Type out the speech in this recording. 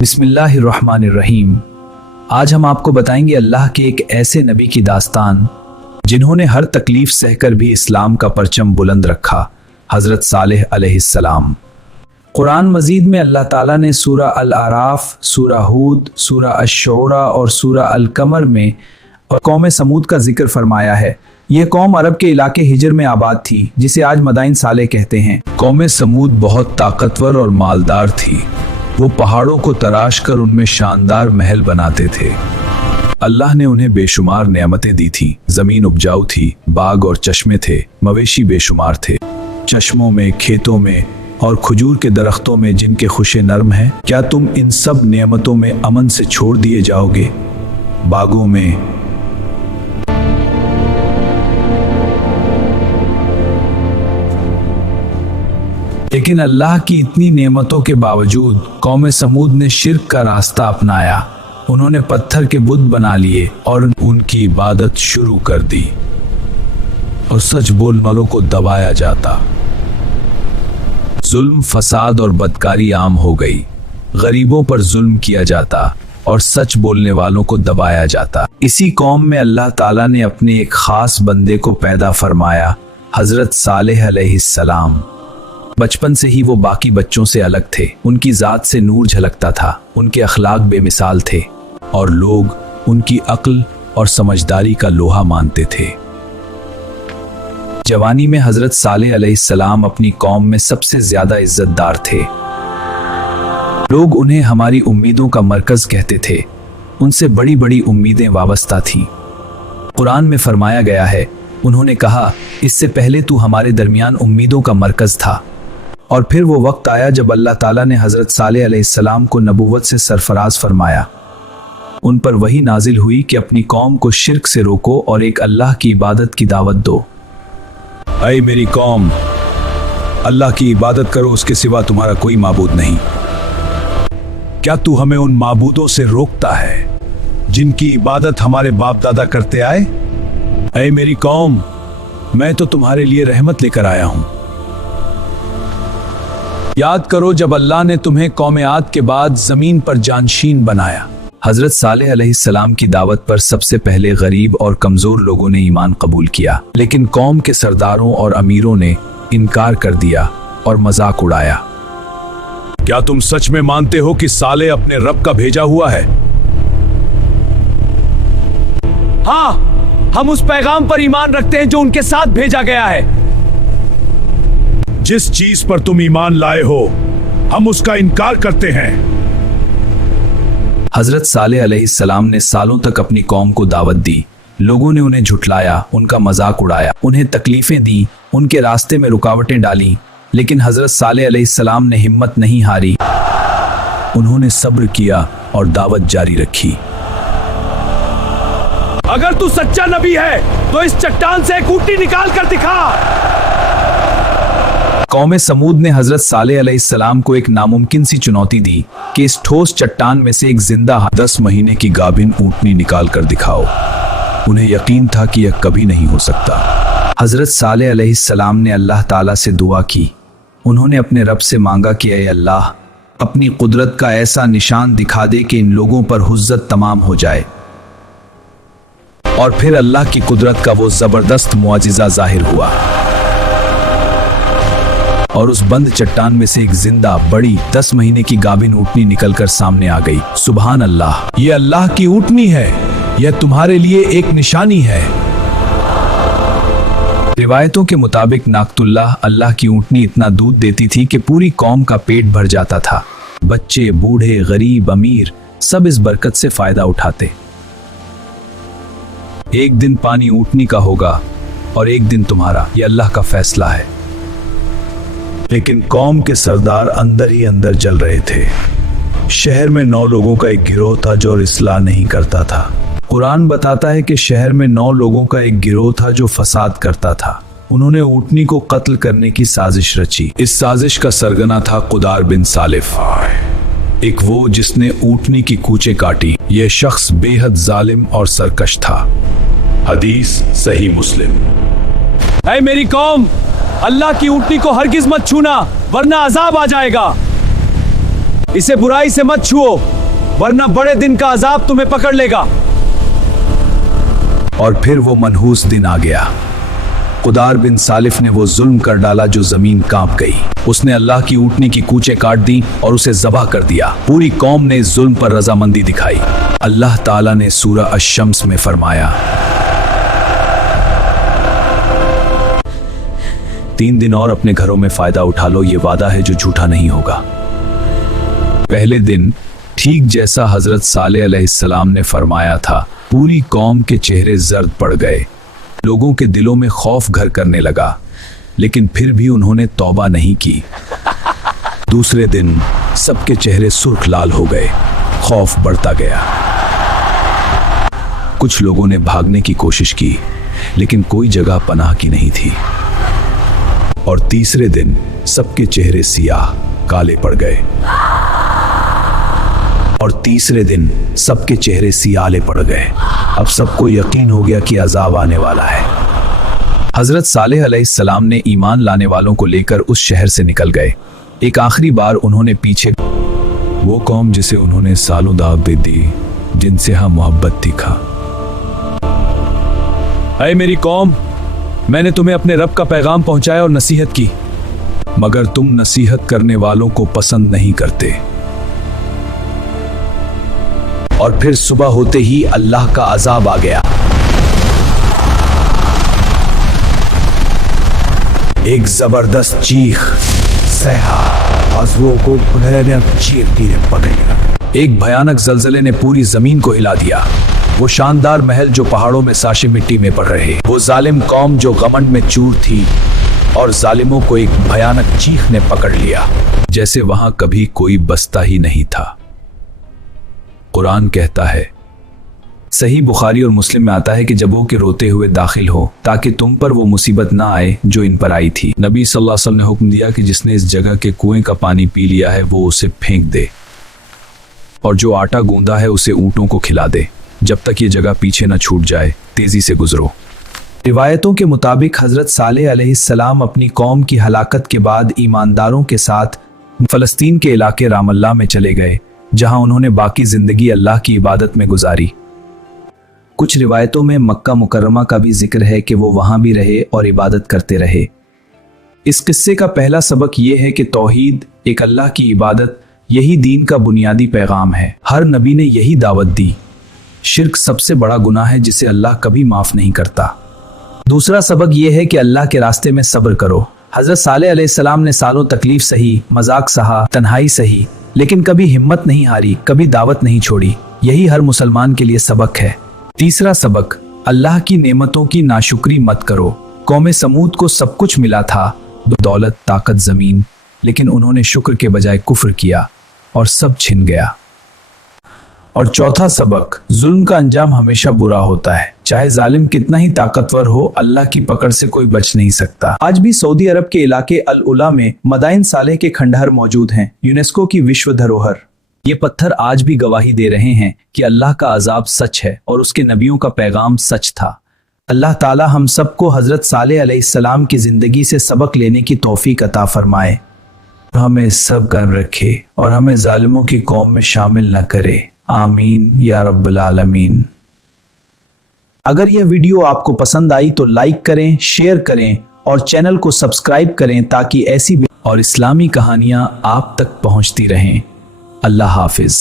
बिस्मिल्लाहिर्रहमानिर्रहीम। आज हम आपको बताएंगे अल्लाह के एक ऐसे नबी की दास्तान जिन्होंने हर तकलीफ सहकर भी इस्लाम का परचम बुलंद रखा, हज़रत सालेह अलैहिस्सलाम। कुरान मजीद में अल्लाह ताला ने सूरा अल आराफ, सूरा हूद, सूरा अश-शुरा और सूरा अल कमर में और कौम समूद का जिक्र फरमाया है। ये कौम अरब के इलाके हिजर में आबाद थी, जिसे आज मदाइन सालेह कहते हैं। कौम समूद बहुत ताकतवर और मालदार थी। वो पहाड़ों को तराश कर उनमें शानदार महल बनाते थे। अल्लाह ने उन्हें बेशुमार नेमतें दी थी। जमीन उपजाऊ थी, बाग और चश्मे थे, मवेशी बेशुमार थे। चश्मों में, खेतों में और खजूर के दरख्तों में जिनके खुशे नर्म हैं, क्या तुम इन सब नेमतों में अमन से छोड़ दिए जाओगे? बागों में लेकिन अल्लाह की इतनी नेमतों के बावजूद कौम समूद ने शिर्क का रास्ता अपनाया। उन्होंने पत्थर के बुत बना लिए और उनकी इबादत शुरू कर दी और सच बोलने वालों को दबाया जाता। जुल्म, फसाद और बदकारी आम हो गई। गरीबों पर जुल्म किया जाता और सच बोलने वालों को दबाया जाता। इसी कौम में अल्लाह ताला ने अपने एक खास बंदे को पैदा फरमाया, हजरत सालेह अलैहिस्सलाम। बचपन से ही वो बाकी बच्चों से अलग थे। उनकी जात से नूर झलकता था, उनके अखलाक बेमिसाल थे और लोग उनकी अक्ल और समझदारी का लोहा मानते थे। जवानी में हजरत सालेह अलैहिस्सलाम अपनी कौम में सबसे ज्यादा इज्जतदार थे। लोग उन्हें हमारी उम्मीदों का मरकज कहते थे। उनसे बड़ी बड़ी उम्मीदें वाबस्ता थीं। कुरान में फरमाया गया है, उन्होंने कहा, इससे पहले तू हमारे दरमियान उम्मीदों का मरकज था। और फिर वो वक्त आया जब अल्लाह ताला ने हजरत सालेह अलैहिस्सलाम को नबूवत से सरफराज फरमाया। उन पर वही नाजिल हुई कि अपनी कौम को शिर्क से रोको और एक अल्लाह की इबादत की दावत दो। ऐ मेरी कौम, अल्लाह की इबादत करो, उसके सिवा तुम्हारा कोई माबूद नहीं। क्या तू हमें उन माबूदों से रोकता है जिनकी इबादत हमारे बाप दादा करते आए? ऐ मेरी कौम, मैं तो तुम्हारे लिए रहमत लेकर आया हूं। याद करो जब अल्लाह ने तुम्हें कौम आद के बाद जमीन पर जानशीन बनाया। हजरत सालेह अलैहिस्सलाम की दावत पर सबसे पहले गरीब और कमजोर लोगों ने ईमान कबूल किया, लेकिन कौम के सरदारों और अमीरों ने इनकार कर दिया और मजाक उड़ाया। क्या तुम सच में मानते हो कि सालेह अपने रब का भेजा हुआ है? हाँ, हम उस पैगाम पर ईमान रखते हैं जो उनके साथ भेजा गया है। जिस चीज पर तुम ईमान लाए हो, हम उसका इनकार करते हैं। हजरत सालेह अलैहिस्सलाम ने सालों तक अपनी कौम को दावत दी। लोगों ने उन्हें झुठलाया, उनका मजाक उड़ाया, उन्हें तकलीफें दी, उनके रास्ते में रुकावटें डाली, लेकिन हजरत सालेह अलैहिस्सलाम ने हिम्मत नहीं हारी। उन्होंने सब्र किया और दावत जारी रखी। अगर तू सच्चा नबी है तो इस चट्टान से एक ऊँटनी निकाल कर दिखा। कौम समूद ने हजरत सालेह अलैहिस्सलाम को एक नामुमकिन सी चुनौती दी कि इस ठोस चट्टान में से एक जिंदा 10 महीने की गाभिन ऊँटनी निकाल कर दिखाओ। उन्हें यकीन था कि यह कभी नहीं हो सकता। हजरत सालेह अलैहिस्सलाम ने अल्लाह ताला से दुआ की। उन्होंने अपने रब से मांगा कि ऐ अल्लाह, अपनी कुदरत का ऐसा निशान दिखा दे कि इन लोगों पर हुज्जत तमाम हो जाए। और फिर अल्लाह की कुदरत का वो जबरदस्त मुआजिजा जाहिर हुआ और उस बंद चट्टान में से एक जिंदा बड़ी 10 महीने की गाभिन ऊँटनी निकलकर सामने आ गई। सुभान अल्लाह, ये अल्लाह की ऊँटनी है, यह तुम्हारे लिए एक निशानी है। रिवायतों के मुताबिक नाकतुल्लाह अल्लाह की ऊँटनी इतना दूध देती थी कि पूरी कौम का पेट भर जाता था। बच्चे, बूढ़े, गरीब, अमीर सब इस बरकत से फायदा उठाते। एक दिन पानी ऊँटनी का होगा और एक दिन तुम्हारा, यह अल्लाह का फैसला है। लेकिन कौम के सरदार अंदर ही अंदर जल रहे थे। शहर में 9 लोगों का एक गिरोह था जो इस्लाह नहीं करता था। कुरान बताता है कि शहर में 9 लोगों का एक गिरोह था जो फसाद करता था। उन्होंने ऊँटनी को कत्ल करने की साजिश रची। इस साजिश का सरगना था कुदार बिन सालिफ, एक वो जिसने ऊँटनी की कूचे काटी। यह शख्स बेहद जालिम और सरकश था। हदीस सही मुस्लिम। ऐ मेरी कौम, अल्लाह की ऊँटनी को हरगिज मत छूना वरना अजाब आ जाएगा। इसे बुराई से मत छुओ, वरना बड़े दिन का अजाब तुम्हें पकड़ लेगा। और फिर वो मनहूस दिन आ गया। कुदार बिन सालिफ ने वो जुल्म कर डाला जो जमीन कांप गई। उसने अल्लाह की ऊँटनी की कूचें काट दी और उसे ज़बह कर दिया। पूरी कौम ने इस जुल्म पर रजामंदी दिखाई। अल्लाह ताला ने सूरह अश-शम्स में फरमाया, 3 दिन और अपने घरों में फायदा उठा लो, ये वादा है जो झूठा नहीं होगा। पहले दिन ठीक जैसा हजरत सालेह अलैहिस्सलाम ने फरमाया था, पूरी कौम के चेहरे जर्द पड़ गए। लोगों के दिलों में खौफ घर करने लगा, लेकिन फिर भी उन्होंने तौबा नहीं की। दूसरे दिन सबके चेहरे सुर्ख लाल हो गए, खौफ बढ़ता गया। कुछ लोगों ने भागने की कोशिश की, लेकिन कोई जगह पनाह की नहीं थी। और तीसरे दिन सबके चेहरे सियाह काले पड़ गए। और तीसरे दिन सबके चेहरे सियाले पड़ गए। अब सबको यकीन हो गया कि अजाब आने वाला है। हजरत सालेह अलैहिस्सलाम ने ईमान लाने वालों को लेकर उस शहर से निकल गए। एक आखिरी बार उन्होंने पीछे वो कौम जिसे उन्होंने सालों दावत दी, जिनसे हाँ मोहब्बत दिखा। ऐ मेरी कौम, मैंने तुम्हें अपने रब का पैगाम पहुंचाया और नसीहत की, मगर तुम नसीहत करने वालों को पसंद नहीं करते। और फिर सुबह होते ही अल्लाह का अजाब आ गया। एक जबरदस्त चीख, सहा, आंसुओं को भयानक चीरती ने पकड़ा। एक भयानक जलजले ने पूरी जमीन को हिला दिया। वो शानदार महल जो पहाड़ों में साशे मिट्टी में पड़ रहे, वो जालिम कौम जो घमंड में चूर थी, और जालिमों को एक भयानक चीख ने पकड़ लिया, जैसे वहां कभी कोई बसता ही नहीं था। कुरान कहता है, सही बुखारी और मुस्लिम में आता है कि जब वो के रोते हुए दाखिल हो, ताकि तुम पर वो मुसीबत ना आए जो इन पर आई थी। नबी सल्लल्लाहु अलैहि वसल्लम ने हुक्म दिया कि जिसने इस जगह के कुएं का पानी पी लिया है वो उसे फेंक दे, और जो आटा गूंदा है उसे ऊंटों को खिला दे। जब तक ये जगह पीछे न छूट जाए, तेजी से गुजरो। रिवायतों के मुताबिक हजरत सालेह अलैहिस्सलाम अपनी कौम की हलाकत के बाद ईमानदारों के साथ फलस्तीन के इलाके रामल्ला में चले गए, जहां उन्होंने बाकी जिंदगी अल्लाह की इबादत में गुजारी। कुछ रिवायतों में मक्का मुकर्रमा का भी जिक्र है कि वो वहां भी रहे और इबादत करते रहे। इस किस्से का पहला सबक ये है कि तौहीद, एक अल्लाह की इबादत, यही दीन का बुनियादी पैगाम है। हर नबी ने यही दावत दी। शिर्क सबसे बड़ा गुनाह है जिसे अल्लाह कभी माफ नहीं करता। दूसरा सबक यह है कि अल्लाह के रास्ते में सब्र करो। हजरत सालेह अलैहिस्सलाम ने सालों तकलीफ सही, मजाक सहा, तन्हाई सही, लेकिन कभी हिम्मत नहीं हारी, कभी दावत नहीं छोड़ी। यही हर मुसलमान के लिए सबक है। तीसरा सबक, अल्लाह की नेमतों की नाशुक्री मत करो। कौमे समूद को सब कुछ मिला था, दौलत, ताकत, जमीन, लेकिन उन्होंने शुक्र के बजाय कुफ्र किया और सब छिन गया। और चौथा सबक, जुल्म का अंजाम हमेशा बुरा होता है। चाहे जालिम कितना ही ताकतवर हो, अल्लाह की पकड़ से कोई बच नहीं सकता। आज भी सऊदी अरब के इलाके अल उला में मदाइन सालेह के खंडहर मौजूद हैं, यूनेस्को की विश्व धरोहर। ये पत्थर आज भी गवाही दे रहे हैं कि अल्लाह का अजाब सच है और उसके नबियों का पैगाम सच था। अल्लाह ताला हम सबको हजरत सालेह अलैहिस्सलाम की जिंदगी से सबक लेने की तौफीक अता फरमाए, हमें सब कायम रखे और हमें जालिमों की कौम में शामिल न करे। आमीन या रब्बल आलमीन। अगर यह वीडियो आपको पसंद आई तो लाइक करें, शेयर करें और चैनल को सब्सक्राइब करें ताकि ऐसी और इस्लामी कहानियां आप तक पहुंचती रहें। अल्लाह हाफिज।